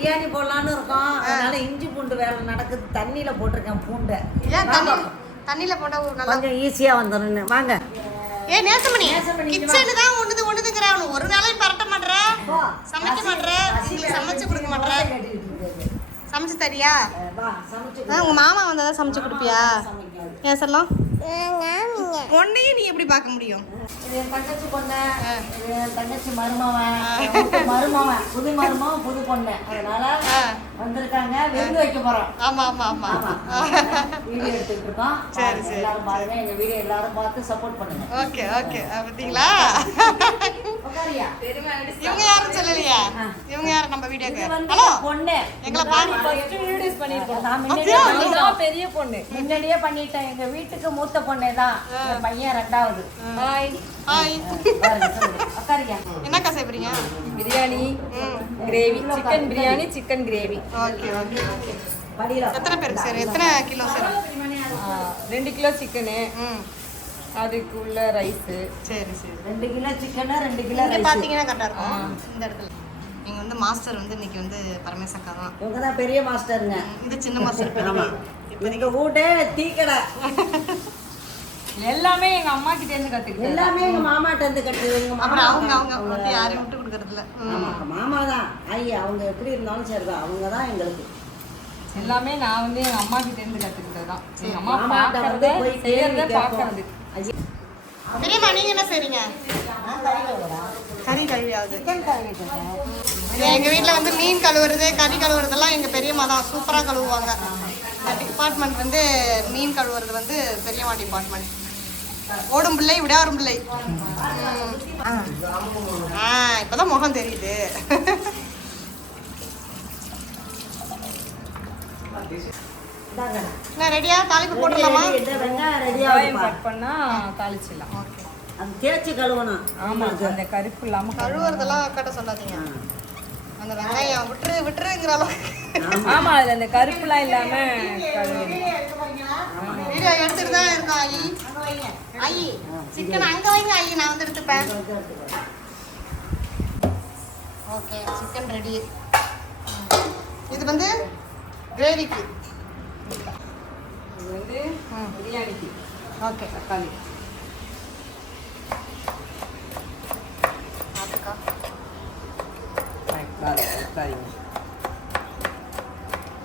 பிரியாணி போடலான்னு இருக்கோம். அதனால இஞ்சி பூண்டு வேலை நடக்குது. தண்ணியில போட்டிருக்கேன் பூண்டை. தண்ணியில போட்டா கொஞ்சம் ஈஸியா வந்துடும் வாங்க. ஏ நேசமணி கிச்சனு தான் ஒண்ணுது ஒண்ணுதுங்கிற அவனு. ஒரு நாளையும் பரட்ட மாட்ற. சமைக்க எங்களுக்கு சமைச்சு கொடுக்க மாட்ற. சமைச்சு தரியா? உங்க மாமா வந்ததா சமைச்சு கொடுப்பியா? ஏன் சொல்லலாம் உன்னையும் நீ எப்படி பார்க்க முடியும்? தங்கச்சி பொண்ணு. தங்கச்சி மருமவன். மருமவன். புது மருமவன் புது பொண்ணு. அதனால. வந்திருக்காங்க. விருந்து வைக்க போறோம். ஆமா ஆமா ஆமா. வீடியோ எடுத்துட்டு இருக்கோம். சரி, சரி, எல்லாரும் பாருங்க. எங்க வீடியோ எல்லாரும் பார்த்து சப்போர்ட் பண்ணுங்க. Okay okay. பாத்தீங்களா? உட்காரியா இவங்க யாரும் சொல்லலையா? இவங்க யாரும் நம்ம வீடியோக்கு ஹலோ? பொண்ணு. எங்களை பாரு. நான் முன்னாடியே அப்படியா? பண்ணிட்டேன். பெரிய பொண்ணு. முன்னாடியே பண்ணிட்டேன். எங்க வீட்டுக்கு மூத்த பொண்ணே தான். பையன் ரெண்டாவது. Hi hi. உட்காருங்க என்னக்கா செய்றீங்க biryani. Gravy. Chicken biryani chicken gravy. Okay okay okay. எத்தனை பேருக்கு சரி? எத்தனை கிலோ சரி? ரெண்டு கிலோ சிக்கனு ம். அதுக்குள்ள ரைஸு சரி சரி. ரெண்டு கிலோ சிக்கனா ரெண்டு கிலோ ரைஸ் பாத்தீங்கன்னா கரெக்டா இருக்கும். இந்த இடத்துல. நீங்க வந்து மாஸ்டர் வந்து இன்னைக்கு வந்து பரமேசக்கா தான். இவங்க தான் பெரிய மாஸ்டருங்க. இது சின்ன மாஸ்டர் பெரிய எங்க வீட்டே டீ கடை எல்லாமே எங்க அம்மா கிட்ட இருந்து கத்துக்கிட்டேன் எல்லாமே எங்க மாமாட்ட இருந்து கட்டுது எங்க மாமா அப்புறம் அவங்க அவங்க வந்து யாரையும் விட்டு கொடுக்கறது இல்ல ஆமா மாமா தான். ஐயா அவங்க எப்படி இருந்தாலும் சரிதான். அவங்க தான் எங்களுக்கு. எல்லாமே நான் வந்து எங்க அம்மா கிட்ட இருந்து கத்துக்கிட்டது தான் எங்க அம்மா பாக்குறத செய்யறத. பாக்குறது. பெரியம்மா நீங்க என்ன செய்றீங்க? கறி கழுவியாவது. எங்க வீட்ல வந்து மீன் கழுவுறது கறி கழுவுறதெல்லாம் எங்க பெரியம்மா தான். சூப்பரா கழுவுவாங்க. இந்த டிபார்ட்மெண்ட் வந்து மீன் கழுவுறது வந்து பெரியம்மா டிபார்ட்மெண்ட் ஓடும் பிள்ளை விடாரும் பிள்ளை. ஆ இப்பதான் முகம் தெரியுது. இந்தாங்க. என்ன ரெடியா தாளிப்பு போட்டுடலாமா? ரெடி, ரெடி, வெங்காயம் ரெடி வெங்காயம் ஆகுதுப்பா. கட் பண்ணா தாளிச்சிடலாம். ஓகே. அது தேய்ச்சி கழுவணும். ஆமா அந்த கருப்பு இல்லாம கழுவு. கழுவுறதெல்லாம் கட்ட சொல்லாதீங்க. அந்த வெங்காயம் விட்டுரு விட்டுருங்கிற அளவுக்கு. ஆமா. அதுல அந்த கருப்புலாம் இல்லாம கழுவு வீடியோ எடுத்துட்டு தான் இருக்கோம் ஐ ஐ சிக்கன் அங்க வைங்க ஐ நான் வந்து எடுத்துப்பேன். ஓகே சிக்கன் ரெடி இது வந்து கிரேவிக்கு இது வந்து பிரியாணிக்கு ஓகே. தக்காளி. அதுக்கா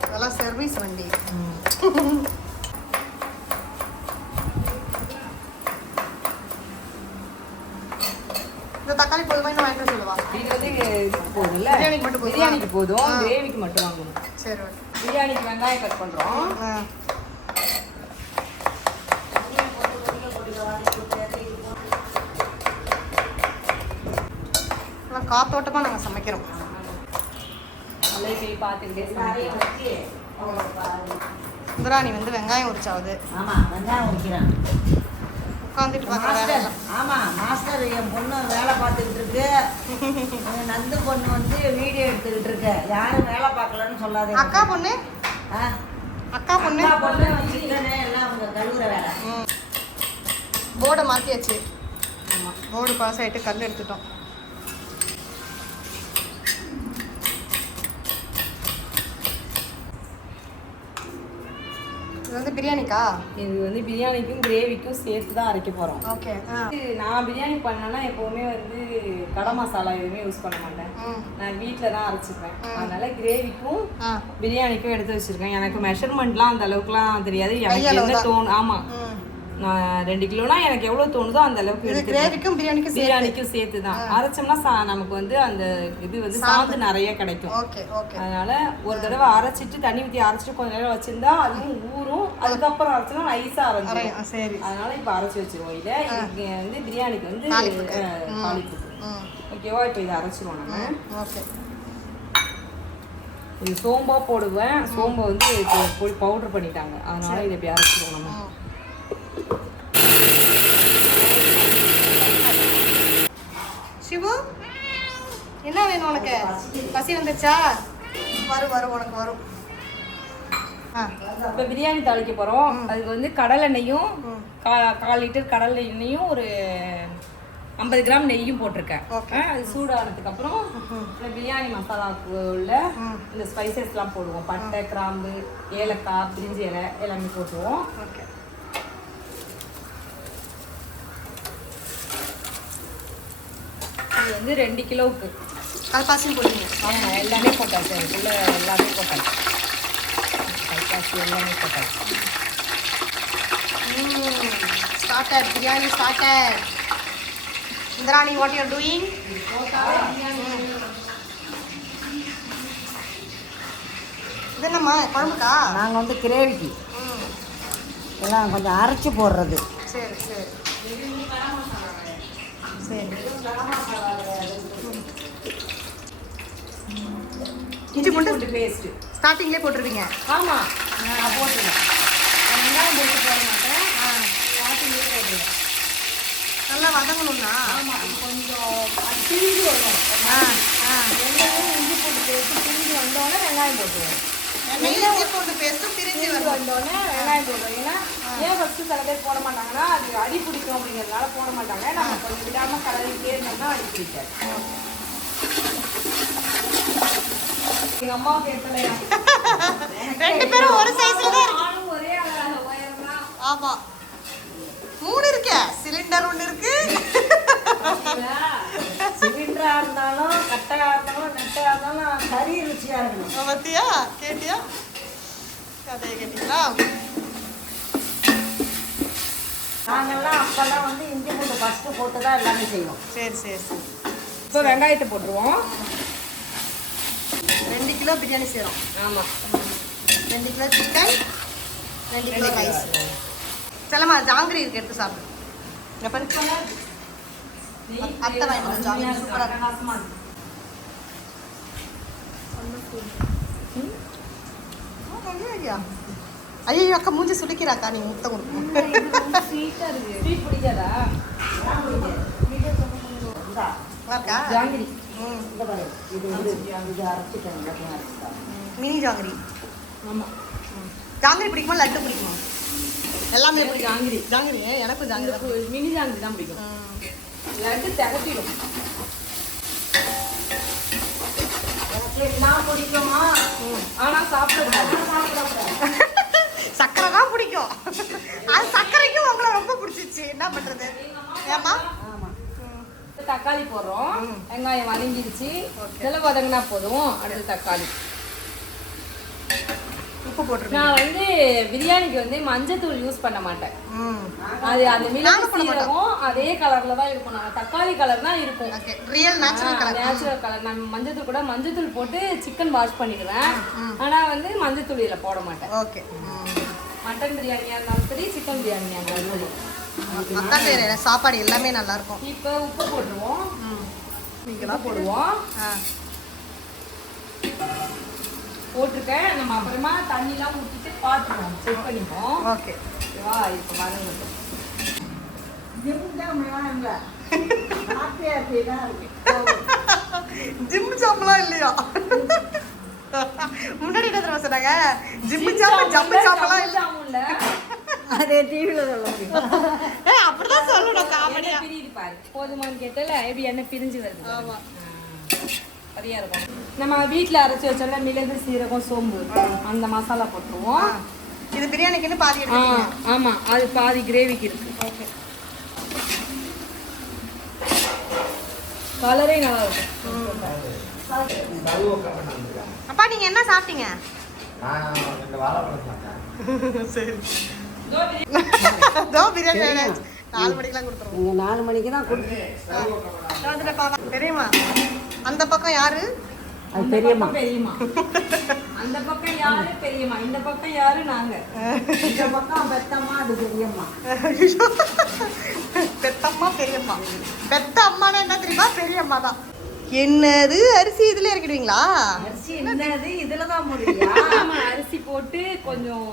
இதெல்லாம் சர்வீஸ் வண்டி இந்த தக்காளி போதுமா இன்னும் வாங்கிட்டு வர சொல்லுவா இது வந்து இதுக்கு போதும்ல பிரியாணிக்கு மட்டும்? பிரியாணிக்கு போதும். கிரேவிக்கு மட்டும் வாங்கணும் சரி ஓகே. பிரியாணிக்கு வெங்காயம் கட் பண்றோம். ஆ. எல்லாம் காத்தோட்டமா நாங்க சமைக்கிறோம். சுந்தராணி வந்து வெங்காயம் உரிச்சாவது. ஆமா வெங்காயம் வைக்கிறேன் உட்காந்துட்டு மாஸ்டர் வேலை ஆமா மாஸ்டர் என் பொண்ணு வேலை பார்த்துக்கிட்டு இருக்கு. நந்து பொண்ணு வந்து வீடியோ எடுத்துக்கிட்டு இருக்கு. யாரும் வேலை பார்க்கலன்னு சொல்லாதே. அக்கா பொண்ணு? அக்கா பொண்ணு? பொண்ணு சிக்கனு எல்லாம் அவங்க கழுவுற வேலை. போர்டை மாற்றியாச்சு ஆமாம் போர்டு பாஸ் ஆகிட்டு கல் எடுத்துட்டோம். இது வந்து பிரியாணிக்கா? இது வந்து பிரியாணிக்கும் கிரேவிக்கும் சேர்த்து தான் அரைக்க போறோம். ஓகே நான் பிரியாணி பண்ணேன்னா எப்பவுமே வந்து கடை மசாலா எதுவுமே யூஸ் பண்ண மாட்டேன். நான் வீட்டில் தான் அரைச்சிப்பேன். அதனால கிரேவிக்கும் பிரியாணிக்கும் எடுத்து வச்சிருக்கேன். எனக்கு மெஷர்மெண்ட்லாம் அந்த அளவுக்குலாம் தெரியாது. எனக்கு என்ன. தோணும் ஆமா. ம். நான் ரெண்டு கிலோனா எனக்கு எவ்வளவு தோணுதோ அந்த அளவுக்கு கிரேவிக்கும் பிரியாணிக்கும் பிரியாணிக்கும் சேர்த்து தான் அரைச்சோம்னா சா- நமக்கு வந்து அந்த இது வந்து சாந்து. நிறைய கிடைக்கும். Okay okay. அதனால ஒரு தடவை அரைச்சிட்டு தண்ணி ஊற்றி அரைச்சிட்டு கொஞ்ச நேரம் வச்சிருந்தா அதுவும் ஊறும். அதுக்கப்புறம் அரைச்சோம்னா நைஸா அரைஞ்சிடும் சரி. அதனால இப்ப அரைச்சு வச்சிருவோம் இதை வந்து பிரியாணிக்கு வந்து தாளிப்புக்கு. ஓகேவா? இப்போ இதை அரைச்சிருவோம் நம்ம. ஓகே. இது சோம்பா போடுவேன். சோம்பை வந்து பொடி பவுடர் பண்ணிட்டாங்க. அதனால இதை இப்படி அரைச்சிருவோம் நம்ம. சிவு என்ன வேணும் உனக்கு? பசி வந்துச்சா வரும் வரும் உனக்கு வரும். இப்போ பிரியாணி தாளிக்க போறோம். அதுக்கு வந்து கடலெண்ணெயும் கா கால் லிட்டர் கடலை எண்ணெயும் ஒரு ஐம்பது கிராம் நெய்யும் போட்டிருக்கேன். அது சூடானதுக்கு அப்புறம் இந்த பிரியாணி மசாலாவுக்கு உள்ள இந்த ஸ்பைசஸ்லாம் போடுவோம். பட்டை கிராம்பு ஏலக்காய் பிரிஞ்சி இலை எல்லாமே போட்டுருவோம் ஓகே. இது வந்து ரெண்டு கிலோவுக்கு. கல்பாசியும் போடுவீங்க ஆமா எல்லாமே போட்டாச்சு. அதுக்குள்ள எல்லாமே போட்டாச்சு. கைக்காசி எல்லாமே போட்டாச்சு started biryani started Indrani what you're doing இது என்னம்மா குழம்புக்கா நாங்கள் வந்து கிரேவிக்கு எல்லாம் கொஞ்சம் அரைச்சி போடுறது. சரி சரி சரி இஞ்சி பூண்டு பேஸ்ட் ஸ்டார்டிங்லேயே போட்டுருவீங்க. ஆமா. நான் போட்டுருவேன் வெங்காயம் போட்டு போட மாட்டேன் ஸ்டார்டிங்லேயே போட்டுருவேன் நல்லா வதங்கணும்னா ஆமாம் கொஞ்சம் அது பிரிஞ்சு வரும் ஆ. ஆ வெங்காயம் இஞ்சி போட்டு பேஸ்ட் பிரிஞ்சு வந்தோடனே வெங்காயம் போட்டுருவேன் நெய்யில் இஞ்சி பூண்டு பேஸ்ட்டும் பிரிஞ்சு பிரிஞ்சு வந்தோடனே வெங்காயம் போடுறோம் ஏன்னா ஏன் ஃபஸ்ட்டு சில பேர் போட மாட்டாங்கன்னா அது அடி பிடிக்கும் அப்படிங்கிறதுனால போட மாட்டாங்க நம்ம கொஞ்சம் விடாமல் கலரிட்டே இருந்தோம்னா அடி பிடிக்காது ரெண்டு பேரும் ஒரு சைஸ்ல தான் இருக்கு. ஆமா. மூணு இருக்கே. சிலிண்டர் ஒன்று இருக்கு. சிலிண்டரா இருந்தாலும் கட்டையா இருந்தாலும் நெட்டையா இருந்தாலும் கறி ருச்சியா இருக்கணும். பத்தியா? கேட்டியா? கதையை கேட்டீங்களா? நாங்கெல்லாம் அப்பெல்லாம் வந்து இஞ்சி பூண்டு ஃபஸ்ட்டு போட்டு தான் எல்லாமே செய்வோம். சரி சரி சரி. இப்போ வெங்காயத்தை போட்டுருவோம். கிலோ பிரியாணி செய்கிறோம் ஆமா. ரெண்டு கிலோ சிக்கன் ரெண்டு கிலோ ரைஸ் செல்லம்மா ஜாங்கிரி இருக்கு எடுத்து சாப்பிடு. இங்க பாரு. அத்தை வாங்கிட்டு ஜாங்கிரி சூப்பரா இருக்கு. ஐயோ அக்கா மூஞ்சி சுடிக்கிறாக்கா நீ முட்டை கொடுக்கும் ஸ்வீட்டா இருக்கு. ஸ்வீட் பிடிக்காதா? இருக்கா? ஜாங்கிரி. இந்த பாரு இது இது இது அரைச்சிட்டேன் எல்லாத்தையும் அரைச்சிட்டேன் மினி ஜாங்கிரி. ஆமா. ஜாங்கிரி பிடிக்குமா லட்டு பிடிக்குமா? எல்லாமே பிடிக்கும். ஜாங்கிரி. ஜாங்கிரி எனக்கும் ஜாங்கிரி எனக்கு மினி ஜாங்கிரி தான் பிடிக்கும். லட்டு திகட்டிடும். எனக்கு பிடிக்குமா? ஆனா சாப்பிடக்கூடாது சக்கரை தான் பிடிக்கும். அது சக்கரைக்கும் உங்களை ரொம்ப பிடிச்சிச்சு என்ன பண்றது? ஏமா தக்காளி போடுறோம். வெங்காயம் வதங்கிடுச்சு இதெல்லாம் வதங்கினா போதும். அடுத்து தக்காளி. உப்பு நான் வந்து பிரியாணிக்கு வந்து மஞ்சத்தூள் யூஸ் பண்ண மாட்டேன். அது அந்த மிளகு. சீரகம் அதே கலர்ல தான் இருக்கும். நம்ம தக்காளி கலர் தான் இருக்கும். Real natural colour natural colour நான் மஞ்சத்தூள் கூட மஞ்சத்தூள் போட்டு சிக்கன் வாஷ் பண்ணிடுவேன். ஆனா வந்து மஞ்சத்தூள் இதுல போட மாட்டேன். ஓகே. மட்டன் பிரியாணியா இருந்தாலும் சரி சிக்கன் பிரியாணியா இருந்தாலும் சரி. பேர் சாப்பாடு எல்லாமே நல்லா இருக்கும் இப்போ உப்பு போட்டுருவோம். ம். உப்பு போடுவோம். போட்டிருக்கேன். நம்ம அப்புறமா தண்ணிலாம் ஊற்றிட்டு பார்த்துருவோம் செக் பண்ணிப்போம். ஓகே. ஓகேவா இப்போ வதங்கட்டும் ஜிம் ஜாம்லாம் இல்லையா? முன்னாடி என்ன சொன்னாங்க? ஜிம் ஜாம் ஜம்பு ஜாம்லாம் இல்லை. அதே டிவியில் சொல்ல முடியும்? அப்படிதான் சொல்லணும் காமெடியா பிரியுது பாரு. போதுமான்னு கேட்டல எப்படி எண்ணெய் பிரிஞ்சு வருது ஆமா. சரியா இருக்கும். நம்ம வீட்ல அரைச்சு வச்சோம்ல மிளகு சீரகம் சோம்பு. அந்த மசாலா போட்டுருவோம். இது பிரியாணிக்குன்னு பாதி ஆ, எடுத்துக்கீங்க ஆமா அது பாதி கிரேவிக்கு இருக்கு. ஓகே. கலரே நல்லா இருக்கும் அப்பா நீங்க என்ன சாப்பிட்டீங்க? சரி. தோ பிரியாணி வேணும். நாலு மணிக்கெல்லாம் கொடுத்துருவோம். நீங்கள் நாலு மணிக்கு தான் கொடுத்து பெரியம்மா அந்த பக்கம் யாரு? அது பெரியம்மா பெரியம்மா அந்த பக்கம் யாரு? பெரியம்மா இந்த பக்கம் யாரு? நாங்க. இந்த பக்கம் பெத்தம்மா அது பெரியம்மா. பெத்தம்மா பெரியம்மா. பெத்த அம்மானா என்ன தெரியுமா? பெரியம்மா தான். என்னது? அரிசி இதுல இறக்கிடுவீங்களா? அரிசி என்னது? இதில் தான் அரிசி போட்டு கொஞ்சம்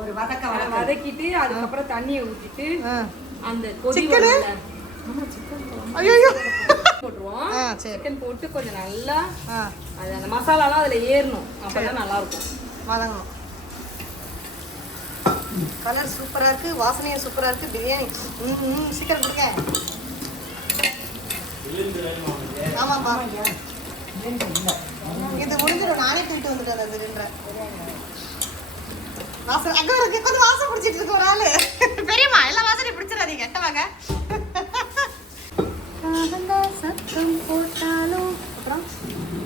ஒரு வதக்க வதக்கிட்டு அதுக்கப்புறம் தண்ணியை ஊத்திட்டு ஆ. அந்த கொதி ஐயோ போட்டுருவோம். சிக்கன் போட்டு கொஞ்சம் நல்லா ஆ. அது அந்த மசாலாலாம் அதுல ஏறணும். அப்பதான் நல்லா இருக்கும் வதங்கணும். கலர் சூப்பரா இருக்கு வாசனையும் சூப்பரா இருக்கு பிரியாணி. ம் ம், சீக்கிரம் கொடுங்க. ஆமாப்பா. இது முடிஞ்சிடும். நானே தூக்கிட்டு வந்துட்டேன் அந்த வாசல் அங்க இருக்கு கொஞ்சம் வாசம் பிடிச்சிட்டு இருக்கு ஒரு ஆளு. பெரியம்மா எல்லா வாசனையும் பிடிச்சிடாதீங்க. எட்ட வாங்க. சத்தம் போட்டாலும். அப்புறம்?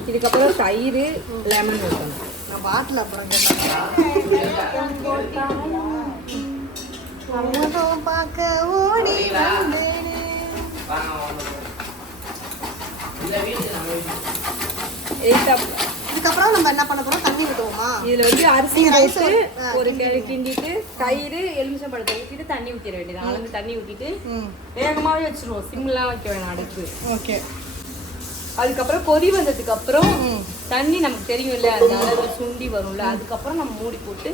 இதுக்கப்புறம் தயிர் லெமன் ஊற்றணும் நான் பாட்டில் அப்புறம் கேட்டேன். பார்க்க ஓடி வந்தேனே. வீட்டுக்கு நம்ம என்ன பண்ண போறோம்? தண்ணி ஊற்றுவோமா இதுல வந்து அரிசி ஆ, ஒரு கிண்டிட்டு. தயிர் எலுமிச்சம் பழத்தை ஊற்றிட்டு தண்ணி ஊற்றிட வேண்டியது. அளந்து தண்ணி ஊற்றிட்டு வேகமாவே வச்சிருவோம். சிம்லாம் வைக்க வேணாம் அடுப்பு. ஓகே. அதுக்கப்புறம் கொதி வந்ததுக்கு அப்புறம். தண்ணி நமக்கு தெரியும்ல அந்த அளவு சுண்டி வரும்ல. அதுக்கப்புறம் நம்ம மூடி போட்டு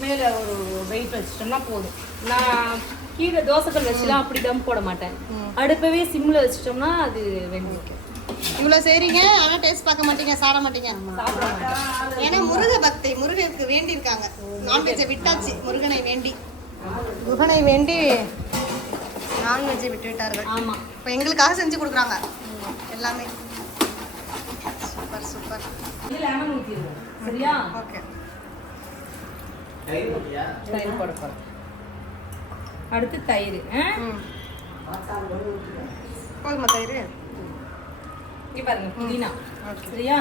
மேலே ஒரு வெயிட் வச்சிட்டோம்னா போதும். நான் கீழே தோசைக்கல் வச்சுலாம் அப்படி தம் போட மாட்டேன். அடுப்பவே சிம்ல வச்சிட்டோம்னா அது வெந்துக்கும் இவ்வளோ செய்றீங்க ஆனால் டேஸ்ட் பார்க்க மாட்டீங்க சாப்பிட மாட்டீங்க. ஏன்னா முருக பக்தை முருகனுக்கு வேண்டி இருக்காங்க நான்வெஜ்ஜை விட்டாச்சு முருகனை வேண்டி. முருகனை வேண்டி நான்வெஜ்ஜை விட்டு விட்டார்கள் ஆமா. இப்போ எங்களுக்காக செஞ்சு கொடுக்குறாங்க. எல்லாமே. சூப்பர் சூப்பர் சரியா? ஓகே தயிர் போட அடுத்து தயிர் போதுமா தயிர்? இங்க பாருங்க புதினா. சரியா?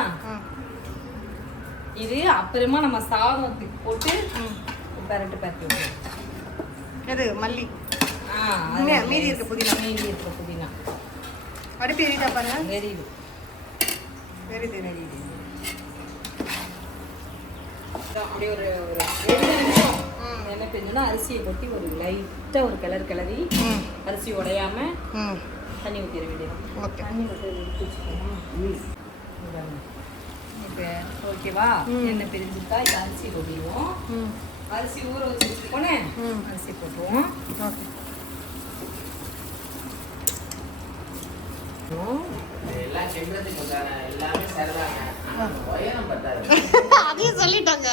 இது அப்புறமா நம்ம சாதத்துக்கு போட்டு பரட்டு பரட்டி. எது? மல்லி. ஆ? மீதி இருக்க புதினா. மீதி இருக்க புதினா. அடுப்பு எரியுதா பாருங்க. எரியுது. எரியுது அப்படியே ஒரு ஒரு. என்ன செஞ்சோம்னா அரிசியை கொட்டி ஒரு லைட்டா ஒரு கிளறு கிளறி அரிசி உடையாம ம். தண்ணி ஊற்றிட வேண்டியது. ஓகே. தண்ணி ஊற்றி ஓகேவா எண்ணெய் பிரிஞ்சுட்டா இது அரிசி கொட்டிடுவோம் ம். அரிசி ஊற வச்சு வச்சுக்கோனே ம். அரிசி போட்டுருவோம். ஓகே. அதையும் சொல்லிட்டாங்க.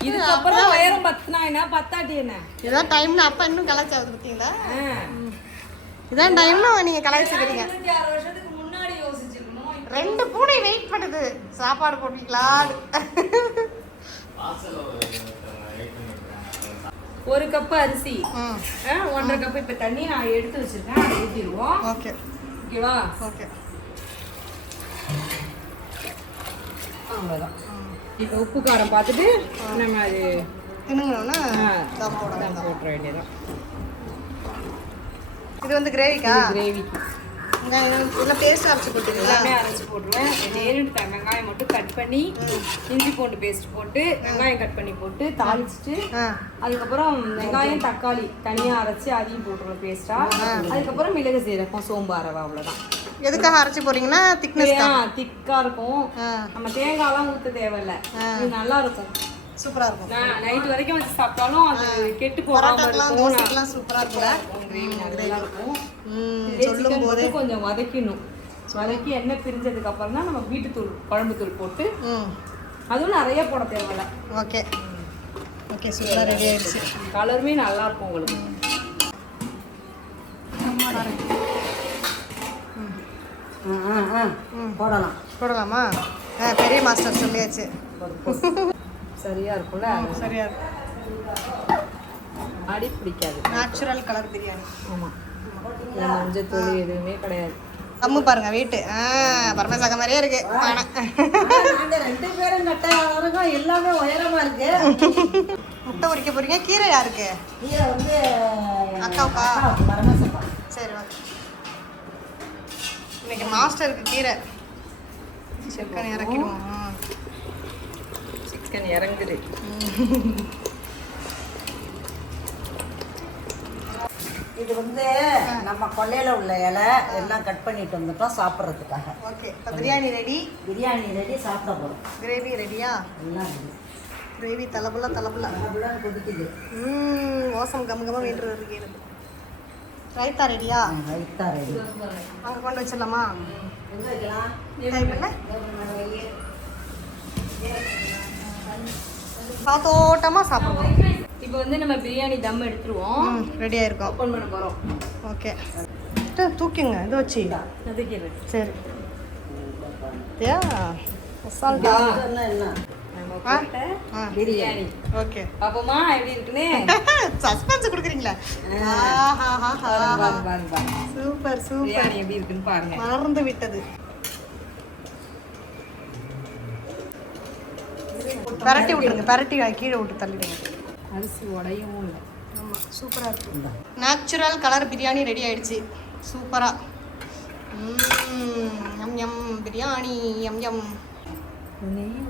இதுக்கப்புறம் உயரம் பத்துனா என்ன? பத்தாட்டி என்ன? இதான் டைம்னு அப்பா இன்னும் கலாச்சாரம் பார்த்தீங்களா. இதான் டைம்னு நீங்க கலாய்ச்சிக்கிறீங்க. ரெண்டு பூனை வெயிட் பண்ணுது. சாப்பாடு பண்ணிருக்கேன் ஒரு கப் அரிசி. ஒன்றரை கப் இப்போ தண்ணி நான் எடுத்து வச்சிருக்கேன் அதை ஊற்றிடுவோம் ஓகே. ஓகேவா? ஓகே. அவ்வளோதான் இப்போ உப்பு காரம் பார்த்துட்டு நம்ம அது தின்னுங்கணும்னா ஆ, தம் போட தான் வேண்டாம். போட்டுற வேண்டியதான் இது வந்து கிரேவிக்கா கிரேவிக்கு இதெல்லாம் பேஸ்ட் அரைச்சி எல்லாமே அரைச்சி போட்டுருவேன். நேரிட்டு வெங்காயம் மட்டும் கட் பண்ணி இஞ்சி பூண்டு பேஸ்ட் போட்டு வெங்காயம் கட் பண்ணி போட்டு தாளிச்சிட்டு அதுக்கப்புறம் வெங்காயம் தக்காளி தனியாக அரைச்சி அதையும் போட்டுருவோம் பேஸ்டா அதுக்கப்புறம் மிளகு சீரகம் சோம்பு அரவை அவ்வளோதான் எதுக்காக அரைச்சி போறீங்கன்னா திக்னஸ் திக்கா இருக்கும். நம்ம தேங்காய்லாம் ஊற்ற தேவையில்ல. நல்லா இருக்கும். சூப்பரா இருக்கும். நைட் வரைக்கும் வச்சு சாப்பிட்டாலும் அது கெட்டு போகாம பரோட்டாக்கெல்லாம் இருக்கும். தோசைக்கெல்லாம் சூப்பரா இருக்கும். சொல்லும் போதே கொஞ்சம் வதக்கணும் வதக்கி எண்ணெய் பிரிஞ்சதுக்கு அப்புறம் தான் நம்ம வீட்டுத்தூள் குழம்பு தூள் போட்டு ம். அதுவும் நிறைய போட தேவையில்ல. ஓகே. ஓகே சூப்பராக ரெடி ஆயிடுச்சு. கலருமே நல்லா இருக்கும் உங்களுக்கு. போடலாம். போடலாமா? பெரிய மாஸ்டர் சொல்லியாச்சு. சரியா இருக்கும்ல சரியா இருக்கு அடி பிடிக்காது. Natural colour biryani. ஆமா. இந்த மஞ்சள் தூள் எதுவுமே கிடையாது. கம்மு பாருங்க வீட்டு. பரமசாக மாதிரியே இருக்கு. ரெண்டு பேரும் கட்ட வரைக்கும் எல்லாமே உயரமா இருக்கு. முட்டை உரிக்க போறீங்க கீரை யாருக்கு? கீரை வந்து அக்காவுக்கா? சரி ஓகே. இன்னைக்கு மாஸ்டருக்கு கீரை. சிக்கன் இறக்கிடுவோம். சிக்கன் இறங்குது. இது வந்து நம்ம கொல்லையில உள்ள இலை எல்லாம் கட் பண்ணிட்டு வந்துட்டோம் சாப்பிட்றதுக்காக. ஓகே இப்போ பிரியாணி ரெடி பிரியாணி ரெடி சாப்பிட போறோம். கிரேவி ரெடியா எல்லாம் ரெடி கிரேவி தலபுல தலபுல. அப்படிதான் கொதிக்குது. ம் மோசம் கம்ம கம்ம வேண்டு இருக்கிறது ரைத்தா ரெடியா ரைத்தா ரெடி அங்கே கொண்டு வச்சிடலாமா? எங்க வைக்கலாம். டைமில் காத்தோட்டமாக சாப்பிடுவோம் இப்போ வந்து நம்ம பிரியாணி தம் எடுத்துருவோம். ம் ரெடி ஆயிருக்கோம். ஓப்பன் பண்ண போறோம். ஓகே. தூக்கிங்க இதை வச்சு. சரி. பிரியாணி. ஓகே. பாப்போமா எப்படி இருக்குன்னு? சஸ்பென்ஸ் கொடுக்குறீங்களா. Super super. பிரியாணி எப்படி இருக்குன்னு பாருங்க. மறந்து விட்டது. பரட்டி விட்டுருங்க பரட்டி கீழே விட்டு தள்ளிடுங்க. அரிசி உடையவும் இல்லை. ஆமாம் சூப்பராக இருக்கு. நேச்சுரல் கலர் பிரியாணி ரெடி ஆயிடுச்சு. சூப்பராக M M biryani M M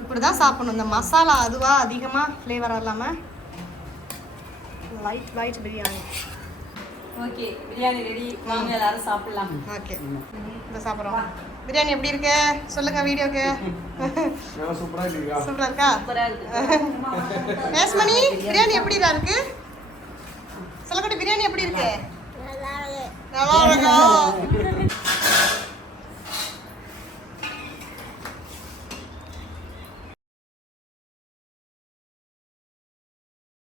இப்படி தான் சாப்பிடணும். இந்த மசாலா அதுவாக அதிகமாக ஃப்ளேவர் இல்லாமல் light light biryani. Okay biryani ready வாங்க எல்லாரும் சாப்பிடலாம். ஓகே. இப்போ சாப்பிட்றோம். பிரியாணி எப்படி இருக்கு? சொல்லுங்க வீடியோக்கு. இருக்கா? சூப்பரா இருக்கு. நேஸ்மணி பிரியாணி எப்படிடா இருக்கு? சொல்லக்கட்டி பிரியாணி எப்படி இருக்கு. நல்லா இருக்கா?